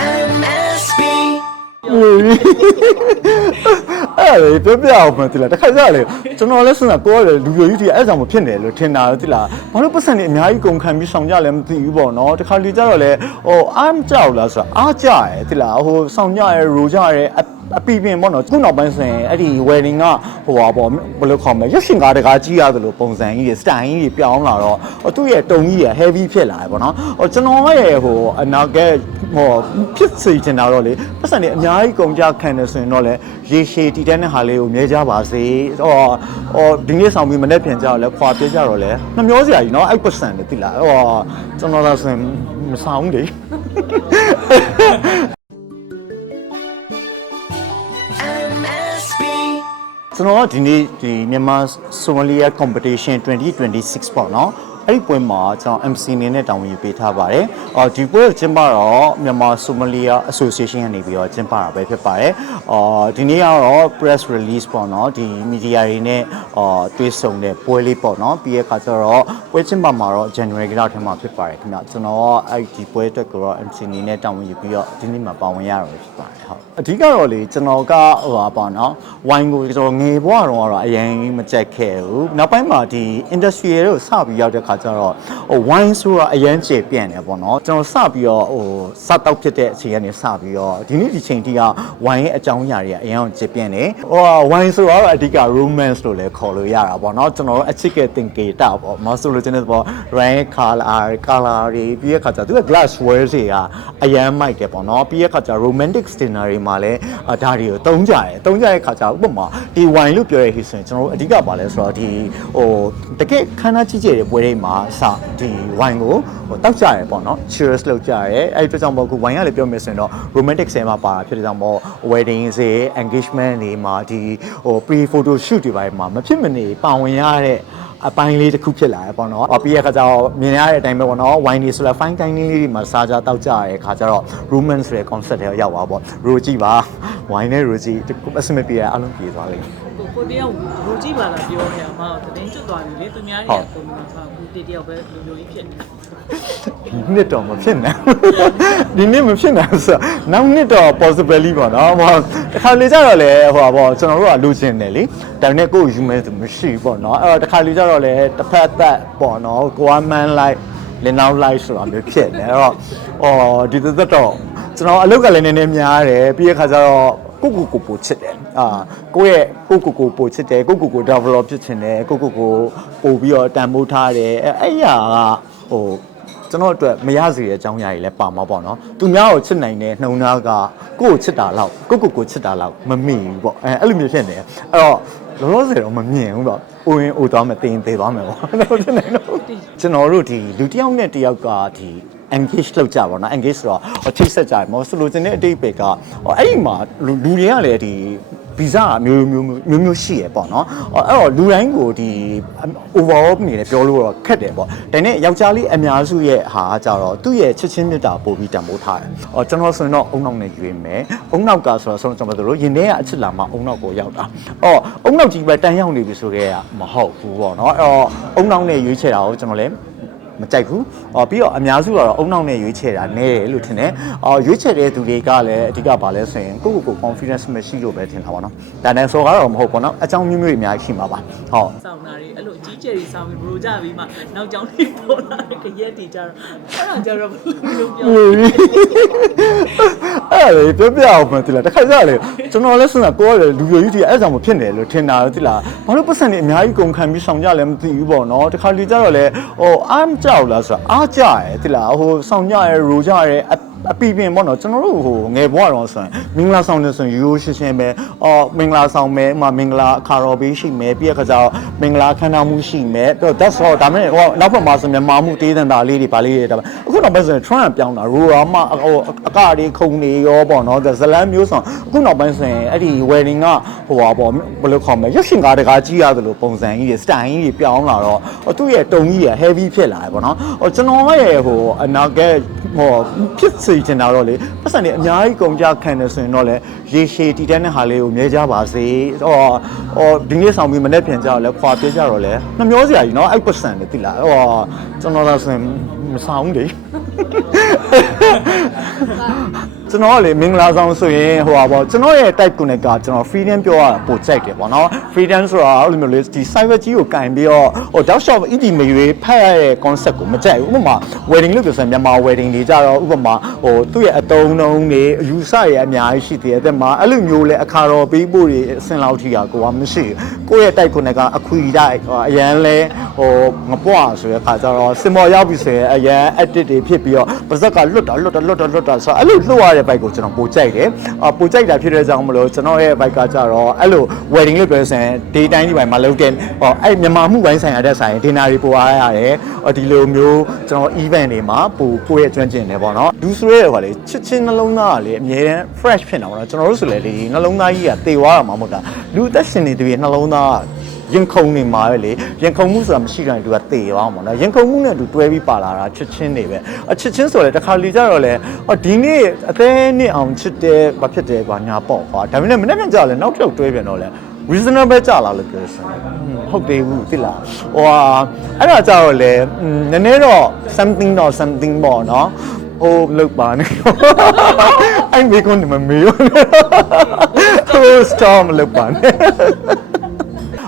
MSB အဲ့ဒါလေပြောပြအောင်မသိလားတခါကျလေကျွန်တော်လည်းစဉ်းစားကိုရတယ်လူပြိုကြီးတီအဲ့ကြောင့်မဖြစ်နေလို့ထင်တာသိလားဘာလို့ပတ်စံနေအများကြီးကုန်ခံပြီးဆောင်ကြလဲမသိဘူးပေါ့နော်တခါလေကျတော့လေဟိုအားမကြောက်လားဆိုတာအားကြရဲသိလားဟိုဆောင်ကြရဲရိုကြရဲအ အပီပင်ပေါ့နော်ခုနောက်ပိုင်းဆိုရင်အဲ့ဒီ wedding ကဟိုပါပေါ့ဘယ်လိုခေါ်မလဲရုပ်ရှင်ကားတကားကြီးရတယ်လို့ပုံစံကြီးတွေ style ကြီးတွေပြောင်းလာတော့ဟိုသူ့ရဲ့တုံကြီးရ heavy ဖြစ်လာတယ်ပေါ့နော်ဟိုကျွန်တော်ရဲ့ဟိုအနာဂတ်ဟိုဖြစ်စေချင်တာတော့လေပတ်စံနေအများကြီးကုန်ကြခံနေဆိုရင်တော့လေရေရှည်တည်တတ်တဲ့ဟာလေးကိုမြဲကြပါစေဟောဟောဒီနေ့ဆောင်ပြီးမနေ့ပြန်ကြတော့လေခွာပြကြတော့လေနှမျောစရာကြီးနော်အဲ့ပတ်စံလေတိလားဟောကျွန်တော်တော့ဆိုရင်မဆောင်ဘူးလေ ကျွန်တော်ကဒီနေ့ဒီမြန်မာဆိုမာလီယာ competition 2026ပေါ့နော် အဲ့ဒီပွဲမှာကျွန်တော် MC အနေနဲ့တာဝန်ယူပေးထားပါတယ်။အော်ဒီပွဲကိုကျင်းပတော့မြန်မာဆိုမာလီယာ Association ကနေပြီးတော့ကျင်းပတာပဲဖြစ်ပါတယ်။အော်ဒီနေ့ကတော့ press release ပေါ့နော်ဒီ media တွေနဲ့အော်တွေ့ဆုံတဲ့ပွဲလေးပေါ့နော်ပြီးရဲ့အခါကျတော့ပွဲကျင်းပမှာတော့ January ကထဲမှာဖြစ်ပါတယ်ခင်ဗျ။ကျွန်တော်ကအဲ့ဒီပွဲအတွက်ကိုတော့ MC အနေနဲ့တာဝန်ယူပြီးတော့ဒီနေ့မှာပါဝင်ရတော့ဖြစ်ပါတယ်ဟုတ်။အဓိကတော့လေကျွန်တော်ကဟိုပါပေါ့နော်ဝိုင်းကိုကျွန်တော်ငယ်ဘွားတော့ကတော့အရင်မကြိုက်ခဲ့ဘူး။နောက်ပိုင်းမှာဒီ industry တွေကိုစပြီးရောက်တဲ့ခါကျတော့ဟို wine ဆိုတာအရင်ကျေပြန့်တယ်ပေါ့နော်ကျွန်တော်စပြီးတော့ဟိုစတောက်ဖြစ်တဲ့အချိန်ကနေစပြီးတော့ဒီနေ့ဒီချိန်ထိက wine ရဲ့အကြောင်းအရာတွေကအရင်ကျေပြန့်တယ်ဟို wine ဆိုတာကတော့အဓိက romance လို့လည်းခေါ်လို့ရတာပေါ့နော်ကျွန်တော်တို့အချစ်ကတင်ကေတာပေါ့မဆိုလို့ချင်းတဲ့ပေါ့ rain color color တွေပြီးတဲ့ခါကျသူက glassware တွေကအရင်မိုက်တယ်ပေါ့နော်ပြီးတဲ့ခါကျ romantic dinner တွေမှာလည်းအာဒါတွေကိုတုံးကြတယ်တုံးကြတဲ့ခါကျဥပမာဒီ wine လို့ပြောရဟိဆိုရင်ကျွန်တော်တို့အဓိကပါလဲဆိုတော့ဒီဟိုတကယ်ခန်းသားကြီးကျယ်တဲ့ပွဲတွေမှာစဒီ wine ကိုဟိုတောက်ကြရတယ်ပေါ့နော် cheers လုပ်ကြရတယ်အဲ့ဒီအတွက်ကြောင့်မို့ခု wine ကလည်းပြောမယ်ဆိုရင်တော့ romantic ဆဲမှာပါတာဖြစ်တဲ့ကြောင့်မို့ wedding တွေ engagement တွေမှာဒီဟို pre photo shoot တွေပိုင်းမှာမဖြစ်မနေပါဝင်ရတဲ့အပိုင်းလေးတစ်ခုဖြစ်လာတယ်ပေါ့နော်။ပြီးရခါကျတော့မြင်ရတဲ့အတိုင်းပဲပေါ့နော်။ wine တွေဆိုလဲ fine dining လေးတွေမှာစားကြတောက်ကြရတဲ့ခါကျတော့ romance ဆိုတဲ့ concept တွေရောက်သွားပေါ့။ ro ကြည့်ပါ wine နဲ့ ro ကြည့်အစမပြေအလုံးပြေသွားလိမ့်မယ် ကိုကိုတယောက်ရိုကြည့်ပါလားပြောနေအမတတင်းကျွတ်သွားပြီလေသူများတွေကပုံမှန်ပါကိုတယောက်ပဲလူလူကြီးဖြစ်နေဒီနှစ်တော့မဖြစ်နိုင်ဘူးဒီနှစ်မဖြစ်နိုင်ဘူးဆိုတော့နောက်နှစ်တော့ possibly ပေါ့နော်ဟိုတစ်ခါလေကြတော့လေဟိုပါပေါ့ကျွန်တော်တို့ကလိုချင်တယ်လေဒါပေမဲ့ကိုယ်ယူမဲ့သူမရှိဘူးပေါ့နော်အဲ့တော့တစ်ခါလေကြတော့လေတစ်ဖက်သက်ပေါ့နော်ကိုက man like လင်းနောက် like ဆိုတာမျိုးဖြစ်နေအဲ့တော့အော်ဒီသက်တော့ကျွန်တော်အလုပ်ကလည်းနည်းနည်းများတယ်ပြီးတဲ့ခါကျတော့ ကိုကိုကိုပို့ချစ်တယ်အာကိုယ့်ရဲ့ကိုကိုကိုပို့ချစ်တယ်ကိုကိုကို develop ဖြစ်ချင်တယ်ကိုကိုကိုပို့ပြီးတော့တန်ဖိုးထားတယ်အဲ့အဲ့ရကဟိုကျွန်တော်အတွက်မရစီတဲ့အကြောင်းအရာတွေလည်းပါမှာပေါ့နော်သူများကိုချစ်နိုင်တဲ့နှုံသားကကိုယ့်ကိုချစ်တာလောက်ကိုယ့်ကိုယ်ကိုချစ်တာလောက်မမိဘူးပေါ့အဲအဲ့လိုမျိုးဖြစ်နေတယ်အဲ့တော့လောလောဆယ်တော့မမြင်ဘူးပေါ့အိုရင်အိုသွားမယ်တင်းသေးသွားမယ်ပေါ့ဟုတ်တယ်နော်ကျွန်တော်တို့ဒီလူတစ်ယောက်နဲ့တစ်ယောက်ကဒီ engage လုပ်ကြပါတော့ engage ဆိုတော့ချိတ်ဆက်ကြတယ်မဟုတ်ဆိုလို့ကျင်တဲ့အတိတ်ပဲကအဲ့ဒီမှာလူလူတွေကလည်းဒီဗီဇာမျိုးမျိုးမျိုးမျိုးရှိရပေါ့နော်အဲ့တော့လူတိုင်းကိုဒီ overall နေလည်းပြောလို့တော့ခက်တယ်ပေါ့ဒါနဲ့ယောက်ျားလေးအများစုရဲ့ဟာကကြတော့သူ့ရဲ့ချစ်ချင်းမြတ်တာပို့ပြီးတန်ဖိုးထားတယ်အော်ကျွန်တော်ဆိုရင်တော့အုံနောက်နဲ့ရွေးမယ်အုံနောက်ကဆိုတော့ကျွန်တော်တို့ရင်ထဲကအချစ်လာမှအုံနောက်ကိုရောက်တာအော်အုံနောက်ကြီးပဲတန်ရောက်နေပြီဆိုတော့မဟုတ်ဘူးပေါ့နော်အဲ့တော့အုံနောက်နဲ့ရွေးချယ်တာကိုကျွန်တော်လည်း မကြိုက်ဘူး။အော်ပြီးတော့အများစုကတော့အုံနောက်နဲ့ရွေးချယ်တာနဲတယ်လို့ထင်တယ်။အော်ရွေးချယ်တဲ့သူတွေကလည်းအဓိကပါလဲဆိုရင်ကိုယ့်ကိုယ်ကို confidence မရှိလို့ပဲထင်တာပါနော်။ဒါနဲ့ဆိုကတော့မဟုတ်ပါတော့။အကြောင်းမျိုးမျိုးတွေအများကြီးရှိမှာပါ။ဟုတ်စောင်းတာတွေအဲ့လိုအကြီးကျယ်ကြီးစောင်းပြီးဘရိုကြပြီးမှနောက်ကြောင်းလေးပေါ်လာတဲ့ကြရက်တီကြတော့အဲ့တော့ကြတော့ဘယ်လိုပြောအဲ့ဒါလေပြောပြအောင်မသိလားတခါကျလေကျွန်တော်လည်းစဉ်းစားကိုရတယ်လူပြိုကြီးတွေအဲ့ကြောင့်မဖြစ်နေလို့ထင်တာသိလားဘာလို့ပတ်စံတွေအများကြီးကုန်ခံပြီးဆောင်ကြလဲမသိဘူးပေါ့နော်တခါလေကျတော့လေဟိုအားမကြောက်လားဆိုတာအားကြရဲသိလားဟိုဆောင်ကြရဲရိုကြရဲအ အပီပင်ပေါ့နော်ကျွန်တော်တို့ဟိုငယ်ဘွားတော့ဆိုရင်မင်္ဂလာဆောင်နေဆိုရင်ရိုးရိုးရှင်းရှင်းပဲအော်မင်္ဂလာဆောင်မယ်ဥမာမင်္ဂလာအခါတော်ပေးရှိမယ်ပြီးရခါကျတော့မင်္ဂလာခမ်းနားမှုရှိမယ်ပြီးတော့ that's all ဒါမဲ့ဟိုနောက်ဘက်မှာဆိုမြန်မာမှုတေးသံတာလေးတွေဗာလေးတွေဒါပေမဲ့အခုနောက်ပိုင်းဆိုရင် Trump ပြောင်းတာရိုရာမဟိုအကတွေခုံနေရောပေါ့နော်ဇလန်မျိုးဆောင်အခုနောက်ပိုင်းဆိုရင်အဲ့ဒီ wedding ကဟိုပါပေါ့ဘယ်လိုခေါ်မလဲရုပ်ရှင်ကားတကားကြီးရတယ်လို့ပုံစံကြီးတွေ style ကြီးတွေပြောင်းလာတော့သူ့ရဲ့တုံကြီးရ heavy ဖြစ်လာတယ်ပေါ့နော်ဟိုကျွန်တော်ရဲ့ဟိုအနာဂတ်ဟိုဖြစ်စေစေချင်တာတော့လေပတ်စံတွေအများကြီးကုန်ကြခံတယ်ဆိုရင်တော့လေရေရှည်တည်တန်းတဲ့ဟာလေးကိုမြဲကြပါစေဟောဟောဒီနေ့ဆောင်ပြီးမနေ့ပြန်ကြတော့လေခွာပြေးကြတော့လေနှမျောစရာကြီးနော်အဲ့ပတ်စံတွေတိလားဟောကျွန်တော်တော့ဆိုရင်မဆောင်ဘူးလေ ကျွန်တော်ကလေမင်္ဂလာဆောင်ဆိုရင်ဟိုပါပေါ့ကျွန်တော်ရဲ့ type connect ကကျွန်တော် freedom ပြောရတာပိုကြိုက်တယ်ပေါ့နော် freedom ဆိုတာအဲ့လိုမျိုးလေးဒီ cyber ကြီးကိုကင်ပြီးတော့ဟိုတောက်လျှောက် ED မရွေးဖတ်ရတဲ့ concept ကိုမကြိုက်ဘူးဥပမာ wedding လို့ပြောဆိုရင်မြန်မာ wedding တွေကြတော့ဥပမာဟိုသူ့ရဲ့အတုံးနှုံးတွေအယူဆတွေအများကြီးရှိသေးတယ်တဲ့မှာအဲ့လိုမျိုးလဲအခါတော်ပေးဖို့တွေအစင်လောက်ထိတာကိုကမရှိဘူးကိုယ့်ရဲ့ type connect ကအခွေတိုက်ဟိုအရန်လဲ ဟိုငပွားဆိုတဲ့အခါကျတော့စင်မော်ရောက်ပြီဆိုရင်အရန် edit တွေဖြစ်ပြီးတော့ပါဇက်ကလွတ်တာလွတ်တာလွတ်တာလွတ်တာဆိုတော့အဲ့လိုလွတ်ရတဲ့ bike ကိုကျွန်တော်ပိုကြိုက်တယ်အာပိုကြိုက်တာဖြစ်တဲ့ကြောင့်မလို့ကျွန်တော်ရဲ့ bike ကကြတော့အဲ့လို wedding လို့ပြောဆိုရင် day time ဒီပိုင်းမှာလုပ်တဲ့ဟောအဲ့မြန်မာမှုပိုင်းဆိုင်ရာတဲ့ဆိုင် dinner တွေပိုအားရတယ်ဟောဒီလိုမျိုးကျွန်တော် event တွေမှာပိုကိုယ့်ရဲ့ကျွမ်းကျင်တယ်ပေါ့နော်ဒူဆိုရဲဟောလေချစ်ချင်းနှလုံးသားကလေအမြဲတမ်း fresh ဖြစ်နေတာပေါ့နော်ကျွန်တော်တို့ဆိုလေဒီနှလုံးသားကြီးကတေသွားတာမှမဟုတ်တာလူသက်ရှင်နေတဲ့နှလုံးသားက ရင်ခုန်နေမှာပဲလေရင်ခုန်မှုဆိုတာမရှိတိုင်းသူကတေသွားမှာနော်ရင်ခုန်မှုနဲ့သူတွဲပြီးပါလာတာချစ်ချင်းတွေပဲအချစ်ချင်းဆိုလေတစ်ခါလေကြတော့လေအော်ဒီနေ့အသေးနှစ်အောင်ချစ်တယ်ဘာဖြစ်တယ်ကွာညာပေါ့ကွာဒါပေမဲ့မနေ့ကကြာလေနောက်တစ်ယောက်တွဲပြန်တော့လေ reasonable ကြာလာလို့ပြောစမ်းဟုတ်တယ်ဘူးတိလားဟိုဟာအဲ့ဒါကြာတော့လေอืมနည်းနည်းတော့ something တော့ something ပေါ့နော်ဟိုလောက်ပါနေအဲ့မေကွန်းမမေရောဟို storm လောက်ပါနေ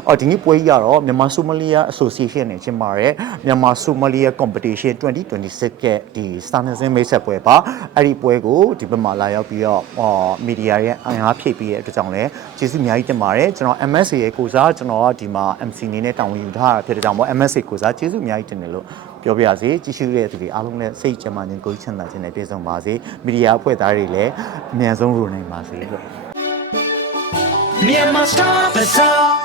အော်ဒီနေ့ပွဲကြီးကတော့မြန်မာဆိုမလီယာ Association နဲ့ကျင်းပတဲ့မြန်မာဆိုမလီယာ Competition 2026ရဲ့ဒီ Starnison မိတ်ဆက်ပွဲပါအဲ့ဒီပွဲကိုဒီဘက်မှာလာရောက်ပြီးတော့အော်မီဒီယာရဲ့အင်အားဖြည့်ပြီးတဲ့အတွက်ကြောင့်လည်းကျေးဇူးအများကြီးတင်ပါတယ်ကျွန်တော် MSA ရဲ့ကိုစားကျွန်တော်ကဒီမှာ MC အနေနဲ့တာဝန်ယူထားတာဖြစ်တဲ့ကြောင့်မို့ MSA ကိုစားကျေးဇူးအများကြီးတင်တယ်လို့ပြောပြရစီကြည့်ရှုတဲ့သူတွေအားလုံးလည်းစိတ်ကြမ်းမှခြင်းကိုယ်ချမ်းသာခြင်းနဲ့ပြည့်စုံပါစေမီဒီယာအဖွဲ့သားတွေလည်းအမြန်ဆုံးရနိုင်ပါစေလို့ Myanmar Star Bazaar.